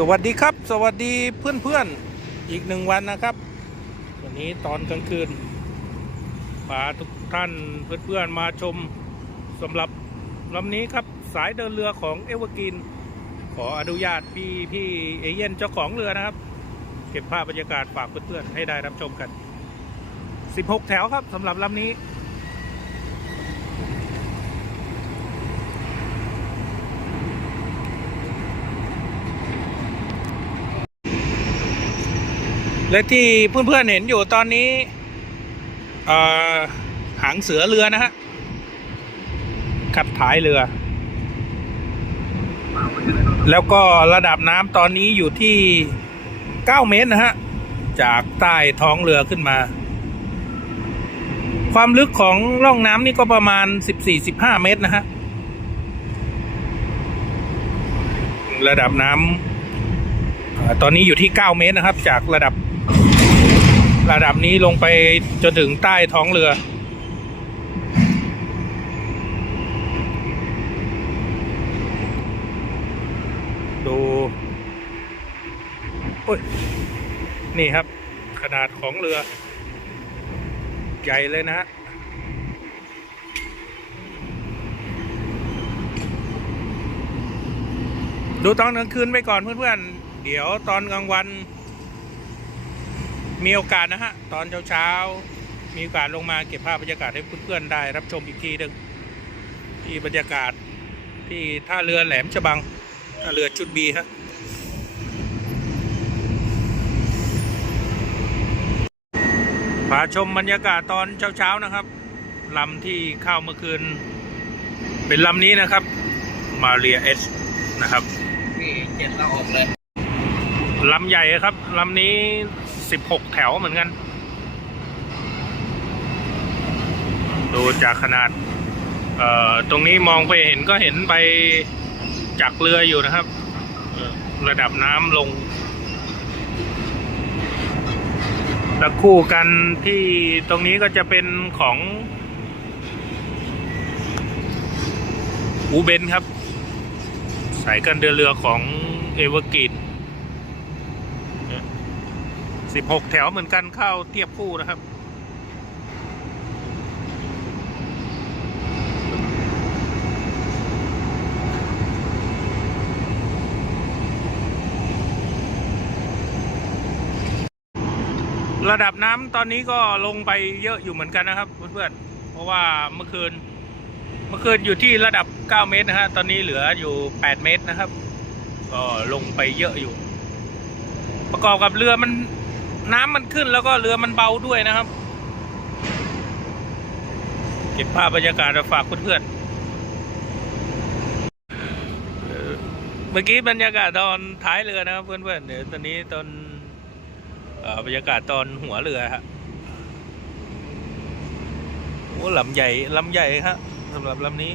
สวัสดีครับ สวัสดีเพื่อนๆ อีกหนึ่งวันนะครับ วันนี้ตอนกลางคืนพาทุกท่านเพื่อนๆมาชมสำหรับลำนี้ครับสายเดินเรือของเอเวอร์กินขออนุญาตพี่พี่เอเย่นเจ้าของเรือนะครับ เก็บภาพบรรยากาศฝากเพื่อนๆให้ได้รับชมกัน 16 แถวครับสำหรับลำนี้ และที่เพื่อนๆเห็นอยู่ตอนนี้หางเสือเรือนะฮะขับท้ายเรือ แล้วก็ระดับน้ำตอนนี้อยู่ที่ 9 เมตรนะฮะ จากใต้ท้องเรือขึ้นมา ความลึกของร่องน้ำนี่ก็ประมาณ 14-15 เมตรนะฮะ ระดับน้ำตอนนี้อยู่ที่ 9 เมตรนะครับ จากระดับ ระดับนี้ลงไปจนถึงใต้ท้องเรือ ดูโอ้ย นี่ครับ ขนาดของเรือ ใหญ่เลยนะฮะดูตอนกลางคืนไปก่อนเพื่อนๆ เดี๋ยวตอนกลางวัน มีโอกาสนะฮะ ตอนเช้าๆ มีโอกาสลงมาเก็บภาพบรรยากาศให้เพื่อนๆได้รับชมอีกทีหนึ่งที่บรรยากาศที่ท่าเรือแหลมฉบังท่าเรือชุดบีฮะพาชมบรรยากาศตอนเช้าๆนะครับลำที่เข้าเมื่อคืน เป็นลำนี้นะครับ มาเรียเอสนะครับนี่เจ็ดเราออกเลยลำใหญ่ครับลำนี้ สิบหกแถวเหมือนกัน ดูจากขนาด เอ่อ ตรงนี้มองไปเห็นก็เห็นไปจากเรืออยู่นะครับ ระดับน้ำลงแล้วคู่กันที่ตรงนี้ก็จะเป็นของอูเบนครับ สายการเดินเรือของเอเวอร์กิน สิบหกแถวเหมือนกันเข้าเทียบคู่นะครับ ระดับน้ำตอนนี้ก็ลงไปเยอะอยู่เหมือนกันนะครับเพื่อนๆเพราะว่าเมื่อคืน เมื่อคืนอยู่ที่ระดับ 9 เมตรนะฮะตอนนี้เหลืออยู่ 8 เมตรนะครับ ก็ลงไปเยอะอยู่ประกอบกับเรือมัน น้ำมันขึ้นแล้วก็เรือมันเบาด้วยนะครับ เก็บภาพบรรยากาศมาฝากเพื่อนๆเอ่อเมื่อกี้บรรยากาศตอนท้ายเรือนะครับ เพื่อนๆเดี๋ยวตอนนี้ตอนอบรรยากาศตอนหัวเรือฮะโอ้ลำใหญ่ลำใหญ่ครับสำหรับลำนี้